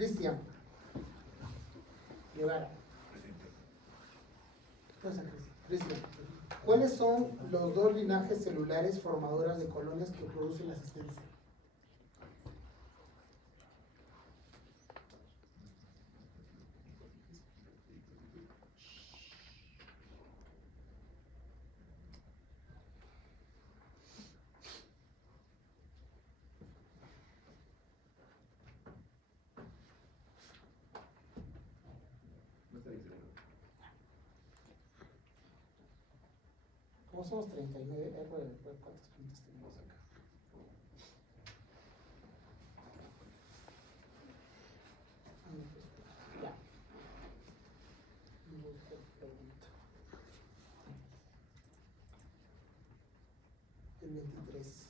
Cristian. Guevara. Cristian. ¿Cuáles son los dos linajes celulares formadoras de colonias que producen la asistencia? ¿Cómo somos 39? ¿Cuántos puntos tenemos acá? Ya. El 23.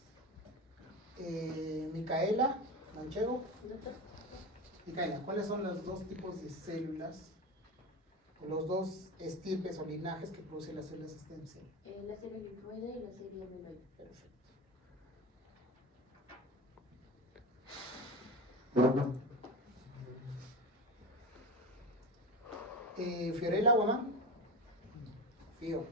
Micaela Manchego. Micaela, ¿cuáles son los dos tipos de células, o los dos estirpes o linajes que producen las células asistenciales? La célula linfoide y la célula amiloide. Perfecto. Fiorella Guamán. Fío.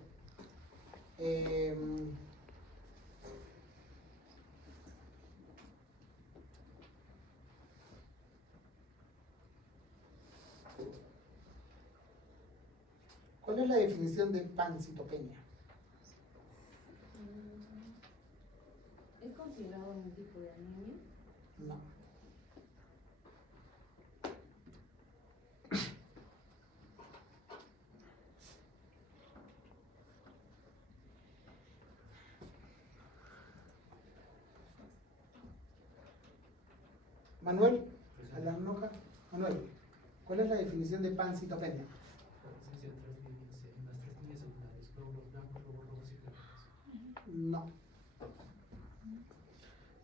¿Cuál es la definición de pancitopenia? ¿Es considerado un tipo de anemia? No. Manuel, Manuel, ¿cuál es la definición de pancitopenia? No.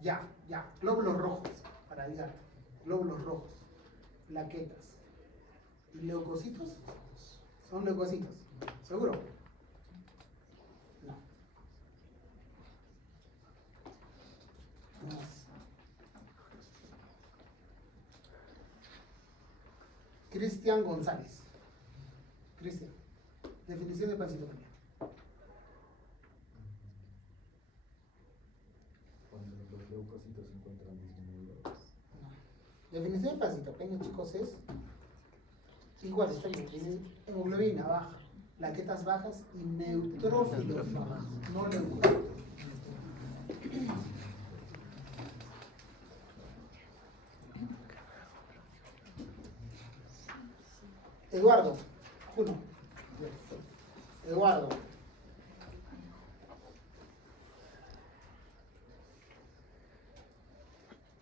Ya, glóbulos rojos, para ayudar. Glóbulos rojos, plaquetas. ¿Y leucocitos? ¿Son leucocitos? ¿Seguro? No. Más. Cristian González. Cristian, definición de pancitopenia. Cuando los leucocitos se encuentran disminuidos. No. Definición de pancitopenia, chicos, es igual, está bien. Hemoglobina baja, plaquetas bajas y neutrófilos bajos, no leucocitos. Eduardo, uno. Eduardo.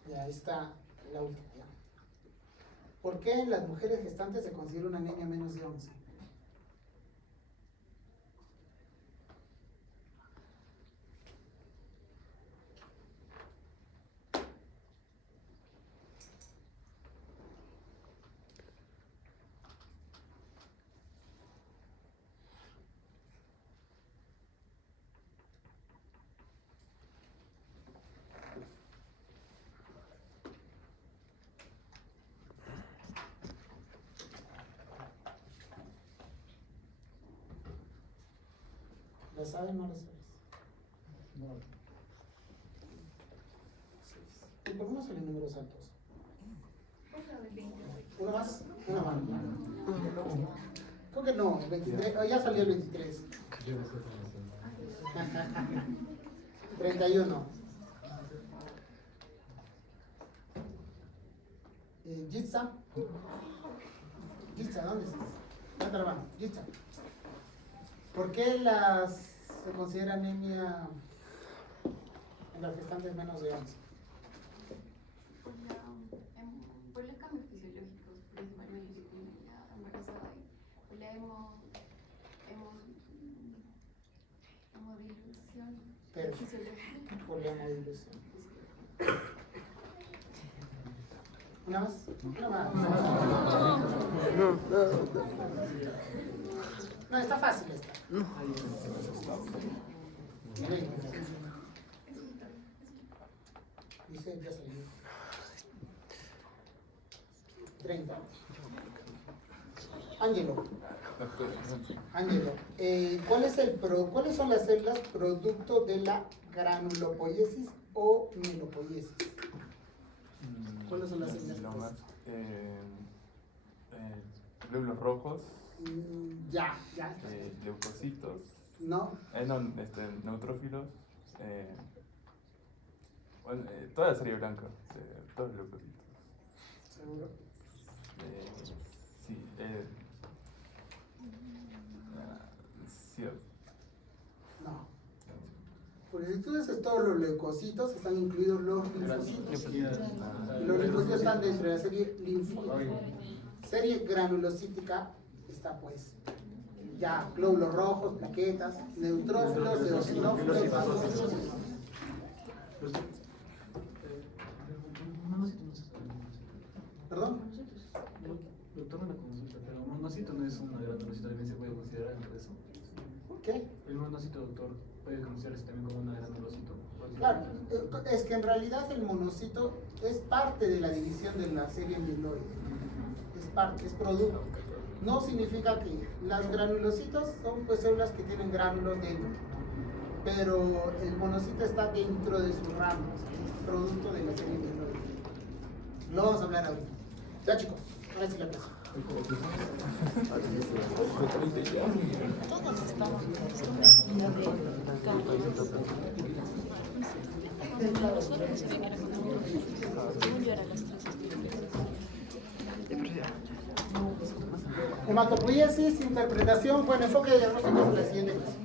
Ya, ahí está la última. ¿Por qué en las mujeres gestantes se considera una anemia menos de 11? ¿Lo sabes o no lo sabes? No. ¿Y por qué no salen números altos? Otra vez 20. ¿Uno más? Una mano. Creo que no, el 23. Ya salió el 23. Yo no sé cómo hacerlo. 31. Jitsa. Jitsa, ¿dónde estás? Levanta la mano. Jitsa. ¿Por qué se considera anemia en las gestantes menos de 11? Por los cambios fisiológicos, principalmente con la embarazada y la hemodilución fisiológica. Por la hemodilución. ¿Una más? Una más. No, está fácil esta. Dice, ya salió. 30. Ángelo, ¿cuáles son las células producto de la granulopoiesis o mielopoiesis? ¿Cuáles son las células? Glóbulos rojos, Ya. leucocitos, ¿No? neutrófilos, toda la serie blanca, todos los leucocitos. ¿Seguro? Sí, sí, No. Porque si tú dices todos los leucocitos, están incluidos los linfocitos. Y los linfocitos están dentro de la serie linfóide. Serie granulocítica está pues ya glóbulos rojos, plaquetas, neutrófilos, eosinófilos, basófilos. ¿Perdón? Lo tomo en la consulta, pero un monocito no es una granulocita, también se puede considerar entre eso. ¿Qué? El monocito, doctor, puede considerarse también como una granulocito. Claro, es que en realidad el monocito es parte de la división de la serie mieloide. Es parte, es producto. No significa que las granulocitos son pues células que tienen gránulos dentro, pero el monocito está dentro de sus ramas, es producto de la serie mieloide. Lo vamos a hablar ahorita. Ya chicos, ahora sí la clase. Todos estamos en la de Los otros se ven, era como según yo era las 3. Hematopoiesis, interpretación, buen enfoque de diagnóstico de la siguiente clase.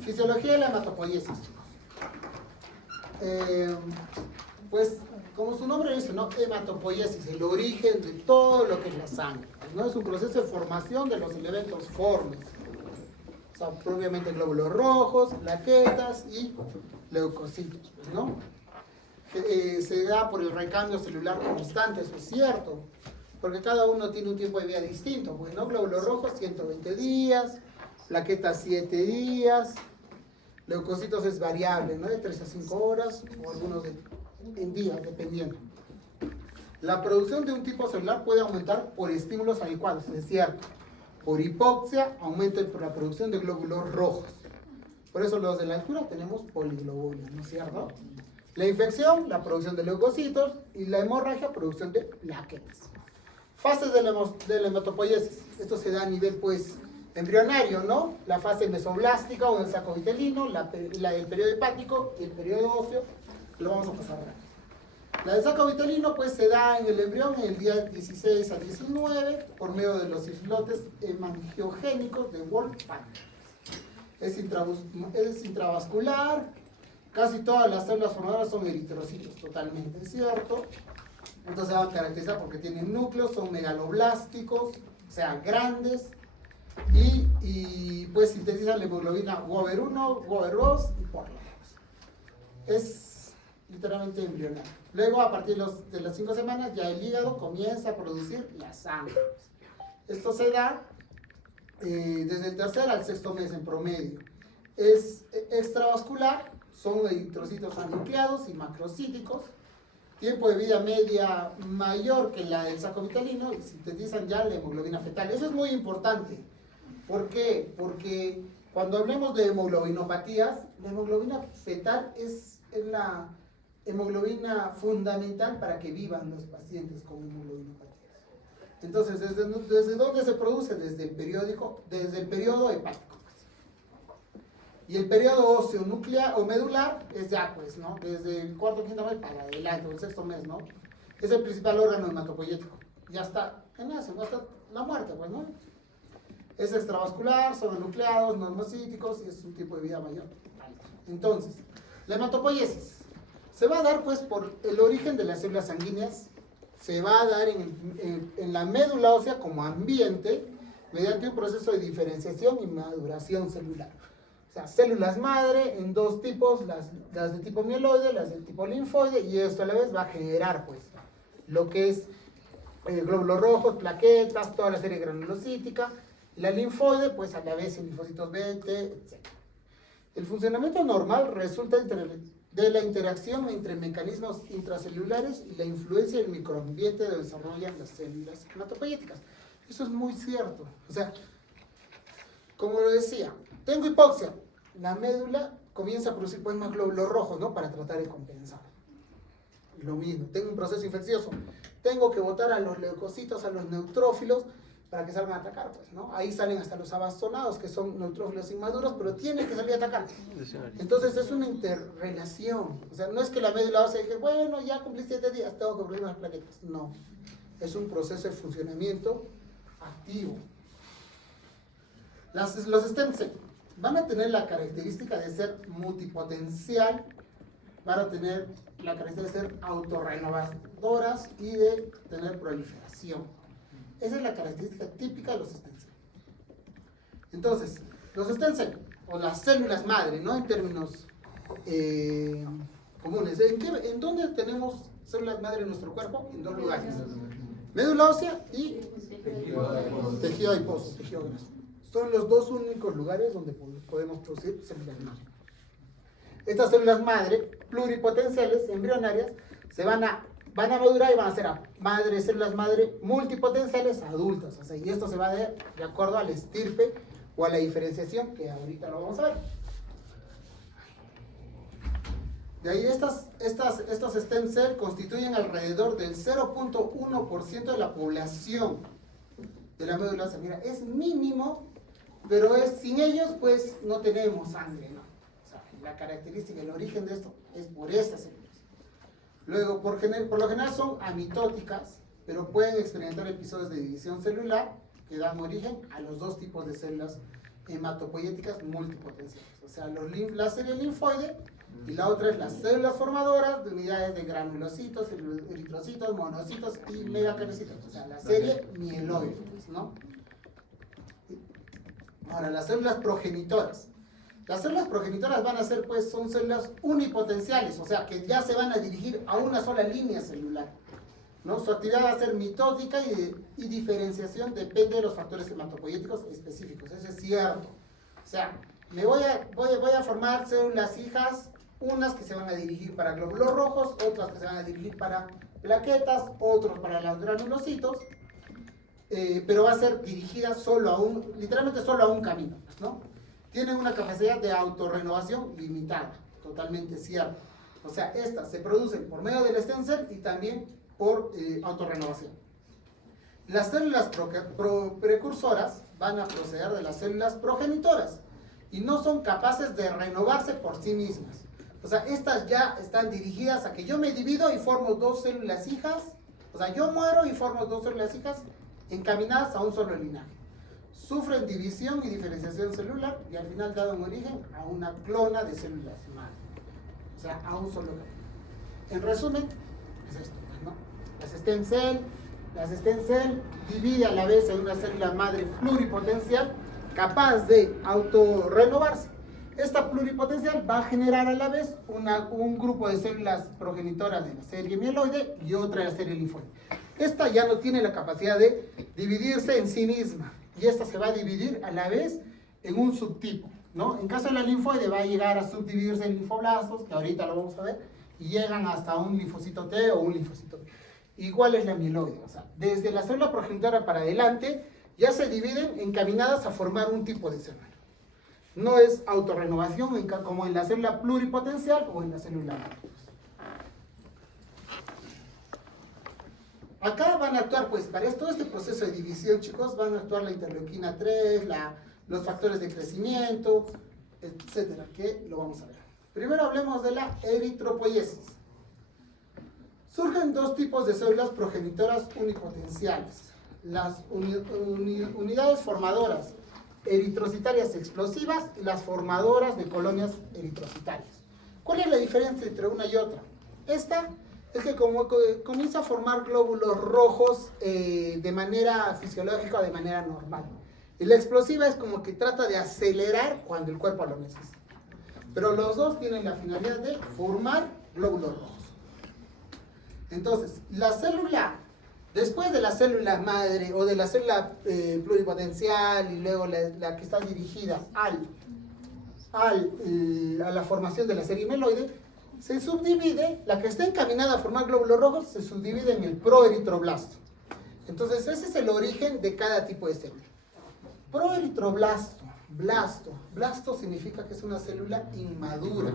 Fisiología de la hematopoiesis, chicos. Pues, como su nombre dice, ¿no? Hematopoiesis, el origen de todo lo que es la sangre, ¿no? Es un proceso de formación de los elementos formes. O sea, propiamente glóbulos rojos, plaquetas y leucocitos, ¿no? Se da por el recambio celular constante, eso es cierto, porque cada uno tiene un tiempo de vida distinto, pues, ¿no? Glóbulos rojos 120 días, plaquetas 7 días, leucocitos es variable, ¿no? De 3 a 5 horas, o algunos en días, dependiendo. La producción de un tipo celular puede aumentar por estímulos adecuados, es cierto. Por hipoxia, aumenta la producción de glóbulos rojos. Por eso los de la altura tenemos poliglobulia, ¿no es cierto? La infección, la producción de leucocitos, y la hemorragia, producción de plaquetas. Fases de la hematopoiesis. Esto se da a nivel, pues, embrionario, ¿no? La fase mesoblástica o del saco vitelino, la del periodo hepático y el periodo óseo. Lo vamos a pasar ahora. La del saco vitelino, pues, se da en el embrión en el día 16 a 19 por medio de los islotes hemangiogénicos de Wolff-Parker. Es intravascular. Casi todas las células formadoras son eritrocitos, totalmente cierto. Entonces se van a caracterizar porque tienen núcleos, son megaloblásticos, o sea, grandes, y pues sintetizan la hemoglobina Wober1, Wober2 y por es literalmente embrional. Luego, a partir de las 5 semanas, ya el hígado comienza a producir la sangre. Esto se da desde el tercer al sexto mes en promedio. Es extravascular, son eritrocitos anucleados y macrocíticos. Tiempo de vida media mayor que la del saco vitelino y sintetizan ya la hemoglobina fetal. Eso es muy importante. ¿Por qué? Porque cuando hablemos de hemoglobinopatías, la hemoglobina fetal es la hemoglobina fundamental para que vivan los pacientes con hemoglobinopatías. Entonces, ¿desde dónde se produce? Desde el periodo hepático. Y el periodo óseo nuclear o medular es ya, pues, ¿no? Desde el cuarto o quinto mes para adelante, o el sexto mes, ¿no? Es el principal órgano hematopoyético. Ya está en eso, hasta la muerte, pues, ¿no? Es extravascular, son nucleados, normocíticos y es un tipo de vida mayor. Entonces, la hematopoiesis se va a dar, pues, por el origen de las células sanguíneas, se va a dar en la médula ósea como ambiente mediante un proceso de diferenciación y maduración celular. O sea, células madre en dos tipos, las de tipo mieloide, las de tipo linfoide, y esto a la vez va a generar, pues, lo que es glóbulos rojos, plaquetas, toda la serie granulocítica. La linfoide, pues, a la vez en linfocitos B, T, etc. El funcionamiento normal resulta de la interacción entre mecanismos intracelulares y la influencia del microambiente que desarrollan las células hematopoyéticas. Eso es muy cierto. O sea, como lo decía, tengo hipoxia, la médula comienza a producir pues más glóbulos rojos, ¿no? Para tratar de compensar. Lo mismo, tengo un proceso infeccioso, tengo que botar a los leucocitos, a los neutrófilos, para que salgan a atacar, pues, ¿no? Ahí salen hasta los abastonados, que son neutrófilos inmaduros, pero tienen que salir a atacar. Entonces es una interrelación. O sea, no es que la médula ósea diga, bueno, ya cumplí 7 días, tengo que producir más plaquetas. No, es un proceso de funcionamiento activo. Los stem cells van a tener la característica de ser multipotencial, van a tener la característica de ser autorrenovadoras y de tener proliferación. Esa es la característica típica de los stem cells. Entonces, los stem cells, o las células madre, ¿no? En términos comunes. ¿En dónde tenemos células madre en nuestro cuerpo? En 2 lugares. Médula ósea y tejido adiposo, tejido graso. Son los 2 únicos lugares donde podemos producir células madre. Estas células madre, pluripotenciales, embrionarias, van a madurar y van a ser células madre multipotenciales adultas. O sea, y esto se va de acuerdo al estirpe o a la diferenciación, que ahorita lo vamos a ver. De ahí estos stem cells constituyen alrededor del 0.1% de la población de la médula ósea. Mira, es mínimo, pero sin ellos pues no tenemos sangre, ¿no? O sea, la característica, el origen de esto es por estas células. Luego, por lo general son amitóticas, pero pueden experimentar episodios de división celular que dan origen a los 2 tipos de células hematopoyéticas multipotenciales. O sea, la serie linfoide y la otra es las células formadoras de unidades de granulocitos, eritrocitos, monocitos y megacaricitos. O sea, la serie mieloide, ¿no? Ahora, las células progenitoras. Las células progenitoras van a ser, pues, son células unipotenciales, o sea, que ya se van a dirigir a una sola línea celular, ¿no? Su actividad va a ser mitótica y diferenciación depende de los factores hematopoyéticos específicos, eso es cierto. O sea, voy a formar células hijas, unas que se van a dirigir para glóbulos rojos, otras que se van a dirigir para plaquetas, otros para los granulocitos, pero va a ser dirigida literalmente solo a un camino, ¿no? Tienen una capacidad de autorrenovación limitada, totalmente cierto. O sea, estas se producen por medio del stem cell y también por autorrenovación. Las células precursoras van a proceder de las células progenitoras y no son capaces de renovarse por sí mismas. O sea, estas ya están dirigidas a que yo me divido y formo 2 células hijas. O sea, yo muero y formo 2 células hijas encaminadas a un solo linaje. Sufren división y diferenciación celular y al final dan origen a una clona de células madre. O sea, a un solo camino. En resumen, es esto, ¿no? Las stem cell divide a la vez en una célula madre pluripotencial capaz de autorrenovarse. Esta pluripotencial va a generar a la vez un grupo de células progenitoras de la serie mieloide y otra de la serie linfoide. Esta ya no tiene la capacidad de dividirse en sí misma. Y esta se va a dividir a la vez en un subtipo, ¿no? En caso de la linfoide va a llegar a subdividirse en linfoblastos, que ahorita lo vamos a ver, y llegan hasta un linfocito T o un linfocito B. Igual es la mieloide, o sea, desde la célula progenitora para adelante ya se dividen encaminadas a formar un tipo de célula. No es autorrenovación como en la célula pluripotencial o en la célula madre. Acá van a actuar, pues, para todo este proceso de división, chicos, van a actuar la interleuquina 3, los factores de crecimiento, etcétera, que lo vamos a ver. Primero hablemos de la eritropoiesis. Surgen 2 tipos de células progenitoras unipotenciales. Las unidades formadoras eritrocitarias explosivas y las formadoras de colonias eritrocitarias. ¿Cuál es la diferencia entre una y otra? Esta es que comienza a formar glóbulos rojos de manera fisiológica o de manera normal. Y la explosiva es como que trata de acelerar cuando el cuerpo lo necesita. Pero los 2 tienen la finalidad de formar glóbulos rojos. Entonces, la célula, después de la célula madre o de la célula pluripotencial y luego la que está dirigida a la formación de la serie mieloide, se subdivide, la que está encaminada a formar glóbulos rojos, se subdivide en el proeritroblasto. Entonces, ese es el origen de cada tipo de célula. Proeritroblasto, blasto significa que es una célula inmadura.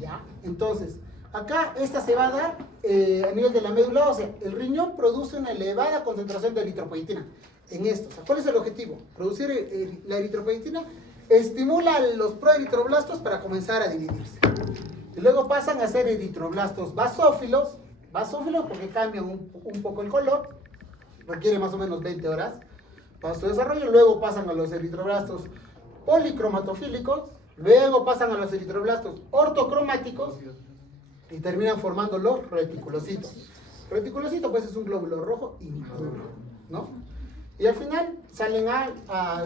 ¿Ya? Entonces, acá esta se va a dar a nivel de la médula ósea. El riñón produce una elevada concentración de eritropoyetina en esto. O sea, ¿cuál es el objetivo? Producir la eritropoyetina, estimula los proeritroblastos para comenzar a dividirse. Y luego pasan a ser eritroblastos basófilos porque cambian un poco el color, requiere más o menos 20 horas para su desarrollo. Luego pasan a los eritroblastos policromatofílicos, luego pasan a los eritroblastos ortocromáticos y terminan formando los reticulocitos. Reticulocito pues es un glóbulo rojo inmaduro, ¿no? Y al final salen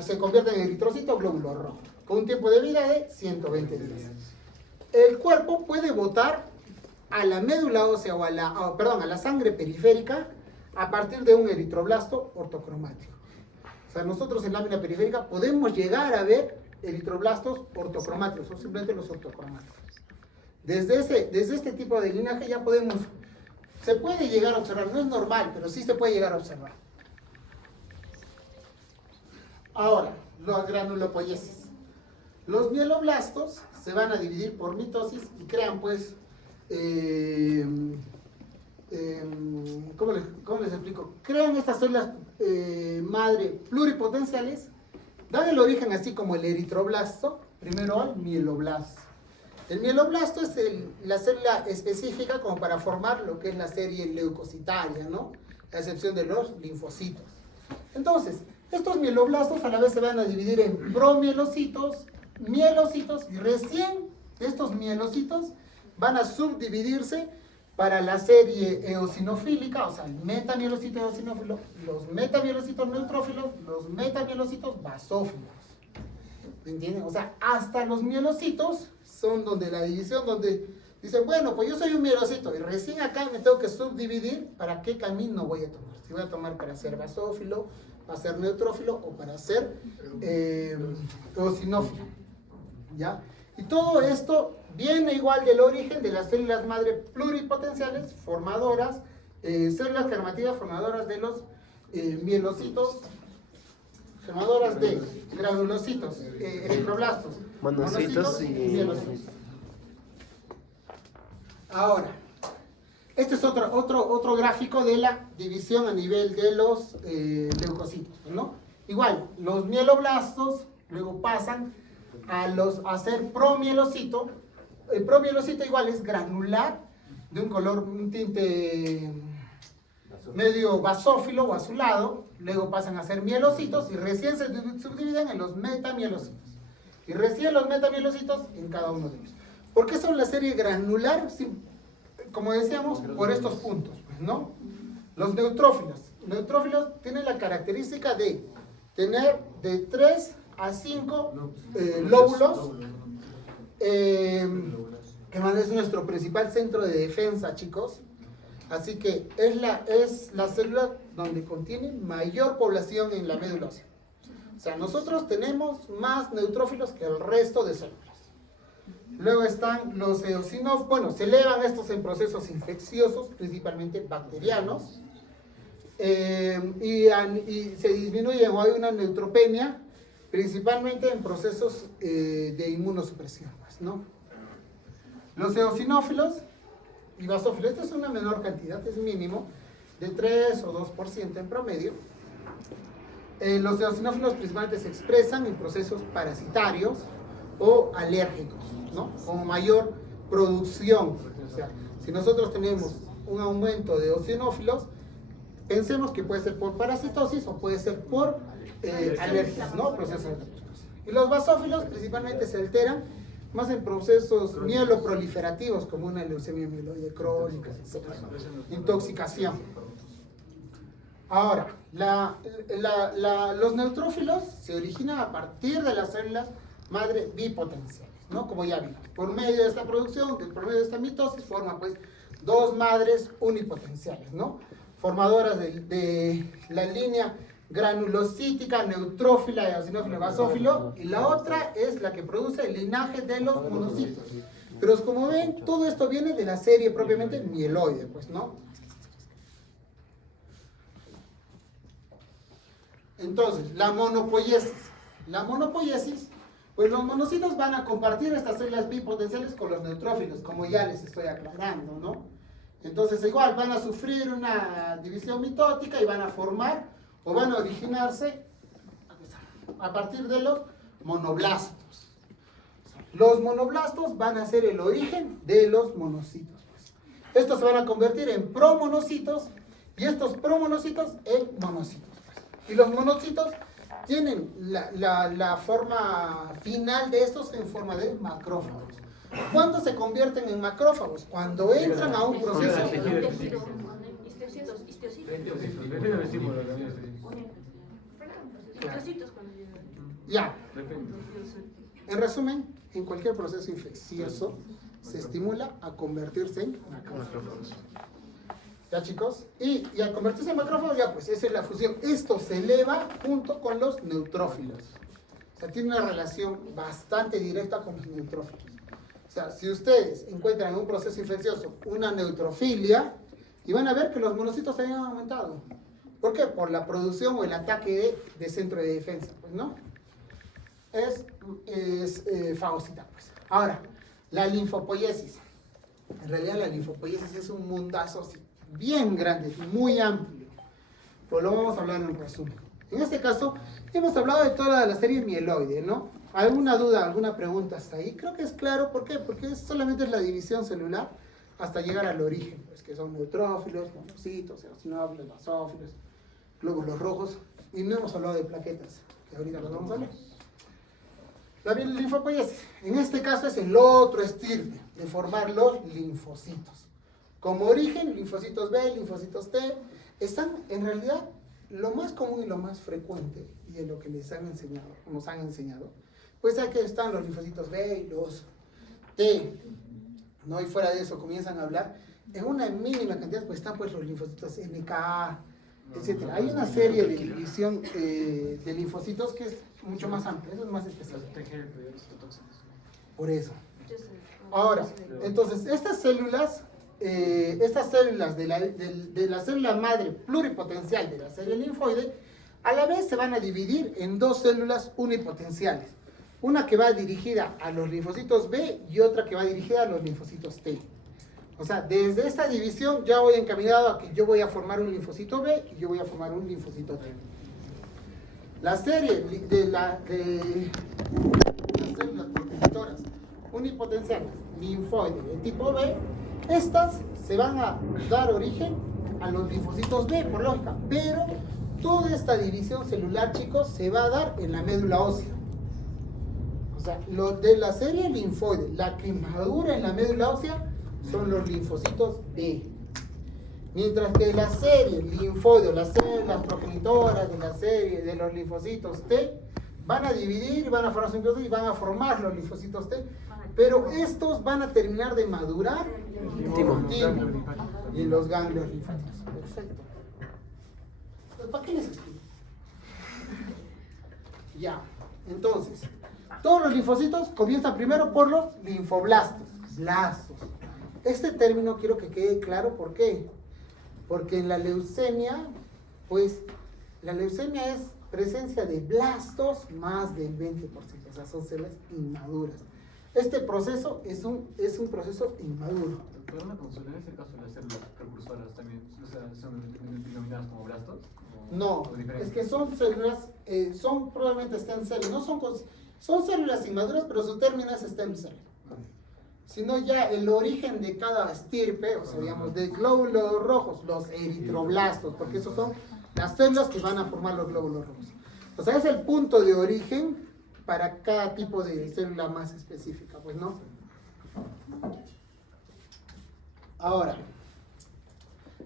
se convierten en eritrocito o glóbulo rojo, con un tiempo de vida de 120 días. El cuerpo puede botar a la médula ósea o a la sangre periférica a partir de un eritroblasto ortocromático. O sea, nosotros en lámina periférica podemos llegar a ver eritroblastos ortocromáticos o simplemente los ortocromáticos. Desde este tipo de linaje ya se puede llegar a observar, no es normal, pero sí se puede llegar a observar. Ahora, los granulopoiesis. Los mieloblastos se van a dividir por mitosis y crean pues, ¿cómo les explico? Crean estas células madre pluripotenciales, dan el origen así como el eritroblasto, primero al mieloblasto. El mieloblasto es la célula específica como para formar lo que es la serie leucocitaria, ¿no? A excepción de los linfocitos. Entonces, estos mieloblastos a la vez se van a dividir en promielocitos, mielocitos, y recién estos mielocitos van a subdividirse para la serie eosinofílica, o sea, el metamielocito eosinófilo, los metamielocitos neutrófilos, los metamielocitos basófilos. ¿Me entienden? O sea, hasta los mielocitos son donde la división, donde dicen, bueno, pues yo soy un mielocito y recién acá me tengo que subdividir para qué camino voy a tomar. Si voy a tomar para ser basófilo, para ser neutrófilo o para ser eosinófilo. ¿Ya? Y todo esto viene igual del origen de las células madre pluripotenciales formadoras, células germativas formadoras de los mielocitos, formadoras de granulocitos, eritroblastos, monocitos y mielocitos. Ahora, este es otro gráfico de la división a nivel de los leucocitos, ¿no? Igual, los mieloblastos luego pasan a ser promielocito. El promielocito igual es granular, de un color, un tinte medio basófilo o azulado. Luego pasan a ser mielocitos y recién se subdividen en los metamielocitos. Y recién los metamielocitos en cada uno de ellos. ¿Por qué son la serie granular? Sí, como decíamos, por estos puntos, ¿no? Los neutrófilos. Neutrófilos tienen la característica de tener de 3 a 5 lóbulos, que es nuestro principal centro de defensa, chicos. Así que es la célula donde contiene mayor población en la médula ósea. O sea, nosotros tenemos más neutrófilos que el resto de células. Luego están los eosinófilos, bueno, se elevan estos en procesos infecciosos, principalmente bacterianos, y se disminuyen o hay una neutropenia, principalmente en procesos de inmunosupresión, ¿no? Los eosinófilos y basófilos, esta es una menor cantidad, es mínimo, de 3 o 2% en promedio. Los eosinófilos principalmente se expresan en procesos parasitarios o alérgicos, ¿no? Con mayor producción. O sea, si nosotros tenemos un aumento de eosinófilos, pensemos que puede ser por parasitosis o puede ser por alergias, ¿no? Procesos alérgicos. Y los basófilos principalmente se alteran más en procesos mieloproliferativos, como una leucemia mieloide crónica, etc. Intoxicación. Ahora, los neutrófilos se originan a partir de las células madre bipotenciales, ¿no? Como ya vimos, por medio de esta producción, por medio de esta mitosis, forma pues dos madres unipotenciales, ¿no? Formadoras de la línea granulocítica, neutrófila, eosinófilo, basófilo, y la otra es la que produce el linaje de los monocitos. Pero como ven, todo esto viene de la serie propiamente mieloide, pues, ¿no? Entonces, la monopoiesis. La monopoiesis, pues los monocitos van a compartir estas células bipotenciales con los neutrófilos, como ya les estoy aclarando, ¿no? Entonces, igual, van a sufrir una división mitótica y van a formar, o van a originarse a partir de los monoblastos. Los monoblastos van a ser el origen de los monocitos. Estos se van a convertir en promonocitos y estos promonocitos en monocitos. Y los monocitos tienen la forma final de estos en forma de macrófagos. ¿Cuándo se convierten en macrófagos? Cuando entran a un proceso... Ya. En resumen, en cualquier proceso infeccioso se estimula a convertirse en macrófagos. ¿Ya, chicos? Y al convertirse en macrófagos, ya pues, esa es la fusión. Esto se eleva junto con los neutrófilos. O sea, tiene una relación bastante directa con los neutrófilos. O sea, si ustedes encuentran en un proceso infeccioso una neutrofilia, y van a ver que los monocitos se han aumentado. ¿Por qué? Por la producción o el ataque de centro de defensa, pues, ¿no? Es fagocita, pues. Ahora, la linfopoiesis. En realidad la linfopoiesis es un mundazo así, bien grande, muy amplio. Pero lo vamos a hablar en resumen. En este caso, hemos hablado de toda la serie mieloide, ¿no? ¿Alguna duda, alguna pregunta hasta ahí? Creo que es claro, ¿por qué? Porque solamente es la división celular hasta llegar al origen, pues, que son neutrófilos, monocitos, eosinófilos, basófilos, glóbulos rojos, y no hemos hablado de plaquetas, que ahorita las vamos a hablar. La linfopoiesis, en este caso es el otro estirpe de formar los linfocitos. Como origen, linfocitos B, linfocitos T, están en realidad lo más común y lo más frecuente, y de lo que les han enseñado, nos han enseñado, pues aquí están los linfocitos B y los T, ¿no? Y fuera de eso comienzan a hablar, en una mínima cantidad, pues están pues los linfocitos NK, etc. Hay una serie de división de linfocitos que es mucho más amplia, eso es más especial. Por eso. Ahora, entonces, estas células de la célula madre pluripotencial de la serie linfoide, a la vez se van a dividir en dos células unipotenciales. Una que va dirigida a los linfocitos B y otra que va dirigida a los linfocitos T. O sea, desde esta división ya voy encaminado a que yo voy a formar un linfocito B y yo voy a formar un linfocito T. La serie de las células protectoras unipotenciales linfoide de tipo B, estas se van a dar origen a los linfocitos B, por lógica, pero toda esta división celular, chicos, se va a dar en la médula ósea. O sea, lo de la serie linfoide, la que madura en la médula ósea, son los linfocitos B. Mientras que la serie linfoide, las células progenitoras de la serie de los linfocitos T, van a dividir, van a formar simbiosis y van a formar los linfocitos T, pero estos van a terminar de madurar y en los ganglios linfáticos. Perfecto. ¿Para qué les explico? Ya, entonces, todos los linfocitos comienzan primero por los linfoblastos, blastos. Este término quiero que quede claro, ¿por qué? Porque en la leucemia, pues, la leucemia es presencia de blastos más del 20%, o sea, son células inmaduras. Este proceso es un proceso inmaduro. Pero una consulta, en este caso las células precursoras también, o sea, son denominadas como blastos. No, es que son células, probablemente stem cells, no son células inmaduras, pero su término es stem cell. Sino ya el origen de cada estirpe, o sea, digamos, de glóbulos rojos, los eritroblastos, porque esos son las células que van a formar los glóbulos rojos. O sea, es el punto de origen para cada tipo de célula más específica, pues, ¿no? Ahora,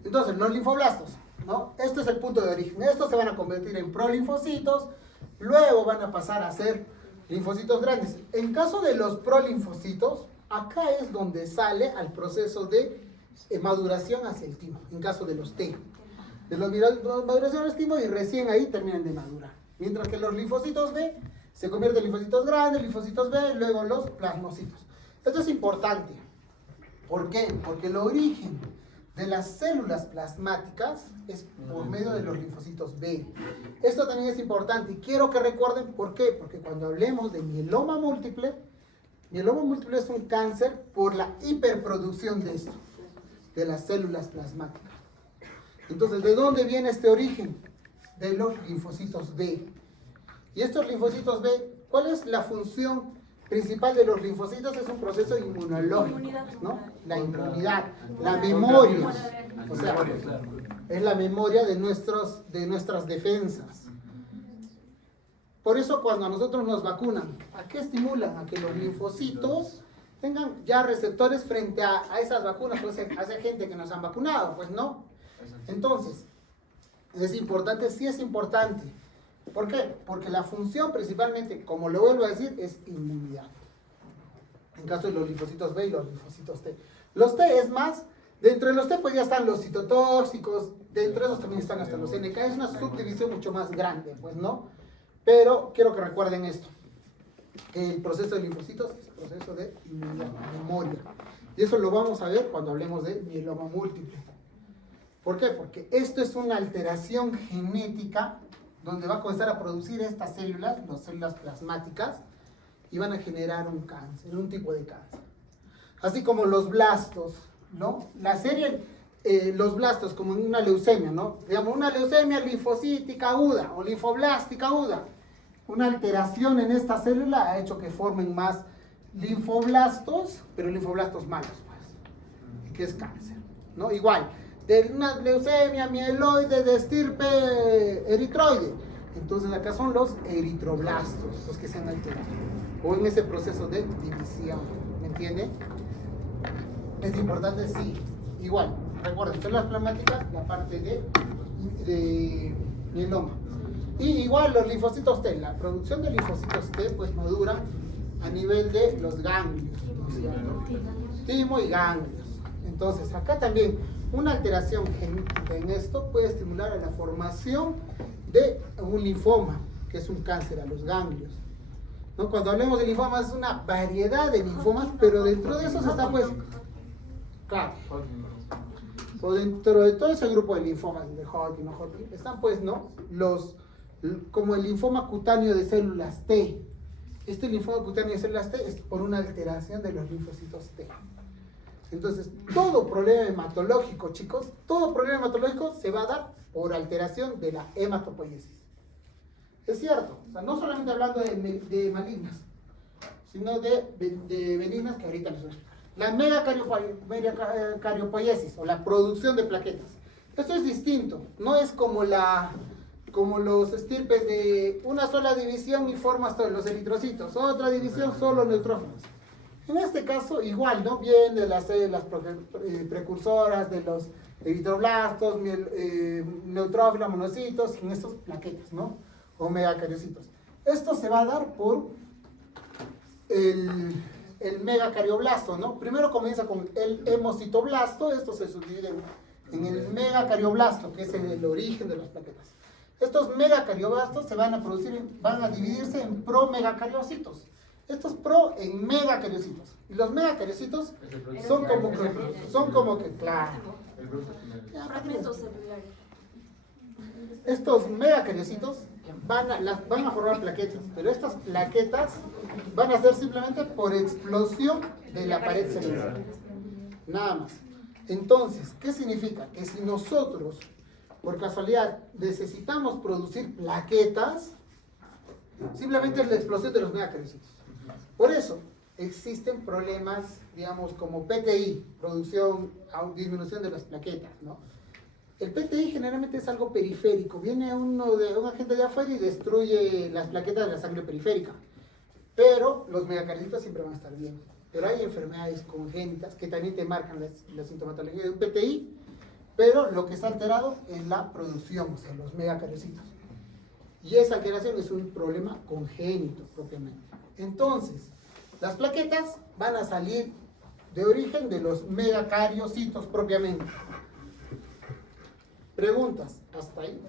entonces, los linfoblastos, ¿no? Este es el punto de origen. Estos se van a convertir en prolinfocitos, luego van a pasar a ser linfocitos grandes. En caso de los prolinfocitos, acá es donde sale al proceso de maduración hacia el timo, en caso de los T. de los maduración del estímulo y recién ahí terminan de madurar. Mientras que los linfocitos B se convierten en linfocitos grandes, linfocitos B, luego los plasmocitos. Esto es importante. ¿Por qué? Porque el origen de las células plasmáticas es por medio de los linfocitos B. Esto también es importante y quiero que recuerden por qué. Porque cuando hablemos de mieloma múltiple es un cáncer por la hiperproducción de esto, de las células plasmáticas. Entonces, ¿de dónde viene este origen? De los linfocitos B. Y estos linfocitos B, ¿cuál es la función principal de los linfocitos? Es un proceso inmunológico, ¿no? La inmunidad, la memoria. O sea, es la memoria de nuestras defensas. Por eso cuando a nosotros nos vacunan, ¿a qué estimulan? A que los linfocitos tengan ya receptores frente a esas vacunas, pues hace gente que nos han vacunado, pues no. Entonces, es importante, sí es importante. ¿Por qué? Porque la función principalmente, como lo vuelvo a decir, es inmunidad. En caso de los linfocitos B y los linfocitos T. Los T es más, dentro de los T pues ya están los citotóxicos, dentro de esos también están hasta los NK, es una subdivisión mucho más grande, pues no. Pero quiero que recuerden esto, que el proceso de linfocitos es el proceso de inmunidad, memoria. Y eso lo vamos a ver cuando hablemos de mieloma múltiple. ¿Por qué? Porque esto es una alteración genética donde va a comenzar a producir estas células, las células plasmáticas, y van a generar un cáncer, un tipo de cáncer. Así como los blastos, ¿no? La serie, los blastos como en una leucemia, ¿no? Digamos, una leucemia linfocítica aguda o linfoblástica aguda. Una alteración en esta célula ha hecho que formen más linfoblastos, pero linfoblastos malos, pues, que es cáncer, ¿no? Igual, de una leucemia mieloide de estirpe eritroide. Entonces acá son los eritroblastos, los que se han alterado. O en ese proceso de división, ¿me entiende? Es importante, sí. Igual, recuerden, células plasmáticas, la parte de mieloma. Y igual los linfocitos T, la producción de linfocitos T pues madura a nivel de los ganglios, ¿no es cierto? Timo y ganglios. Entonces acá también una alteración genética en esto puede estimular a la formación de un linfoma, que es un cáncer a los ganglios, ¿no? Cuando hablemos de linfomas es una variedad de linfomas, pero dentro de esos está pues, claro, o dentro de todo ese grupo de linfomas, de Hodgkin, están pues, ¿no? Como el linfoma cutáneo de células T. Este linfoma cutáneo de células T es por una alteración de los linfocitos T. Entonces, todo problema hematológico, chicos, todo problema hematológico se va a dar por alteración de la hematopoiesis. Es cierto, o sea, no solamente hablando de malignas, sino de benignas que ahorita les voy a explicar. La megacariopoiesis o la producción de plaquetas. Esto es distinto, no es como los estirpes de una sola división y formas todos los eritrocitos, otra división solo neutrófilos. En este caso, igual, ¿no? Vienen de las células precursoras, de los eritroblastos, neutrófilos, monocitos, en estos plaquetas, ¿no? O megacariocitos. Esto se va a dar por el megacardioblasto, ¿no? Primero comienza con el hemocitoblasto, esto se subdivide en el megacardioblasto, que es el origen de las plaquetas. Estos megacardioblastos se van a dividirse en promegacariocitos. Estos pro en megacariocitos. Y los megacariocitos son como que, claro. Fragmentos celulares. Estos megacariocitos van a formar plaquetas, pero estas plaquetas van a ser simplemente por explosión de la pared celular. Nada más. Entonces, ¿qué significa? Que si nosotros, por casualidad, necesitamos producir plaquetas, simplemente es la explosión de los megacariocitos. Por eso, existen problemas, digamos, como PTI, disminución de las plaquetas, ¿no? El PTI generalmente es algo periférico, viene un agente de afuera y destruye las plaquetas de la sangre periférica, pero los megacardiocitos siempre van a estar bien. Pero hay enfermedades congénitas que también te marcan la sintomatología de un PTI, pero lo que está alterado es la producción, o sea, los megacardiocitos. Y esa alteración es un problema congénito propiamente. Entonces, las plaquetas van a salir de origen de los megacariocitos propiamente. Preguntas, ¿hasta ahí?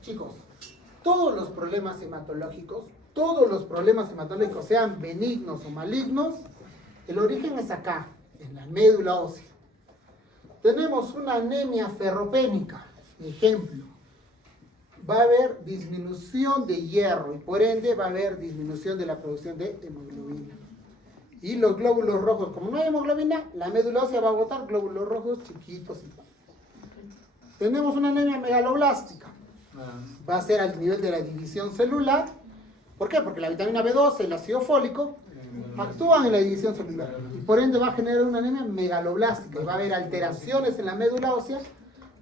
Chicos, todos los problemas hematológicos, sean benignos o malignos, el origen es acá, en la médula ósea. Tenemos una anemia ferropénica, ejemplo. Va a haber disminución de hierro y por ende va a haber disminución de la producción de hemoglobina. Y los glóbulos rojos, como no hay hemoglobina, la médula ósea va a botar glóbulos rojos chiquitos y tal. Tenemos una anemia megaloblástica. Va a ser al nivel de la división celular. ¿Por qué? Porque la vitamina B12 y el ácido fólico actúan en la división celular. Y por ende va a generar una anemia megaloblástica. Y va a haber alteraciones en la médula ósea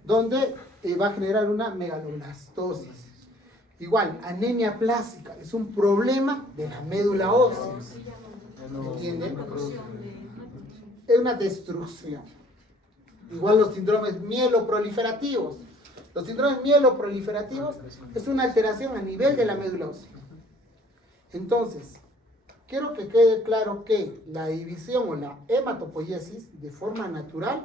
donde va a generar una megaloblastosis. Igual, anemia plástica es un problema de la médula ósea. ¿Entienden? Es una destrucción. Igual los síndromes mieloproliferativos. Los síndromes mieloproliferativos es una alteración a nivel de la médula ósea. Entonces, quiero que quede claro que la división o la hematopoiesis de forma natural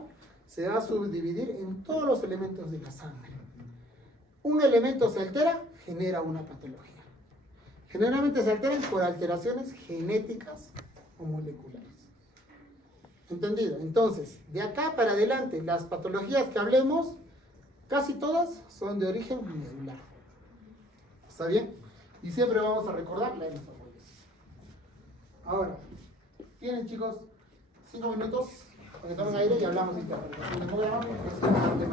se va a subdividir en todos los elementos de la sangre. Un elemento se altera, genera una patología. Generalmente se alteran por alteraciones genéticas o moleculares. ¿Entendido? Entonces, de acá para adelante, las patologías que hablemos, casi todas son de origen medular. ¿Está bien? Y siempre vamos a recordar la hematopoiesis. Ahora, ¿tienen, chicos, 5 minutos? Para que tomen aire y hablamos de interpretación de hemograma, porque es un tema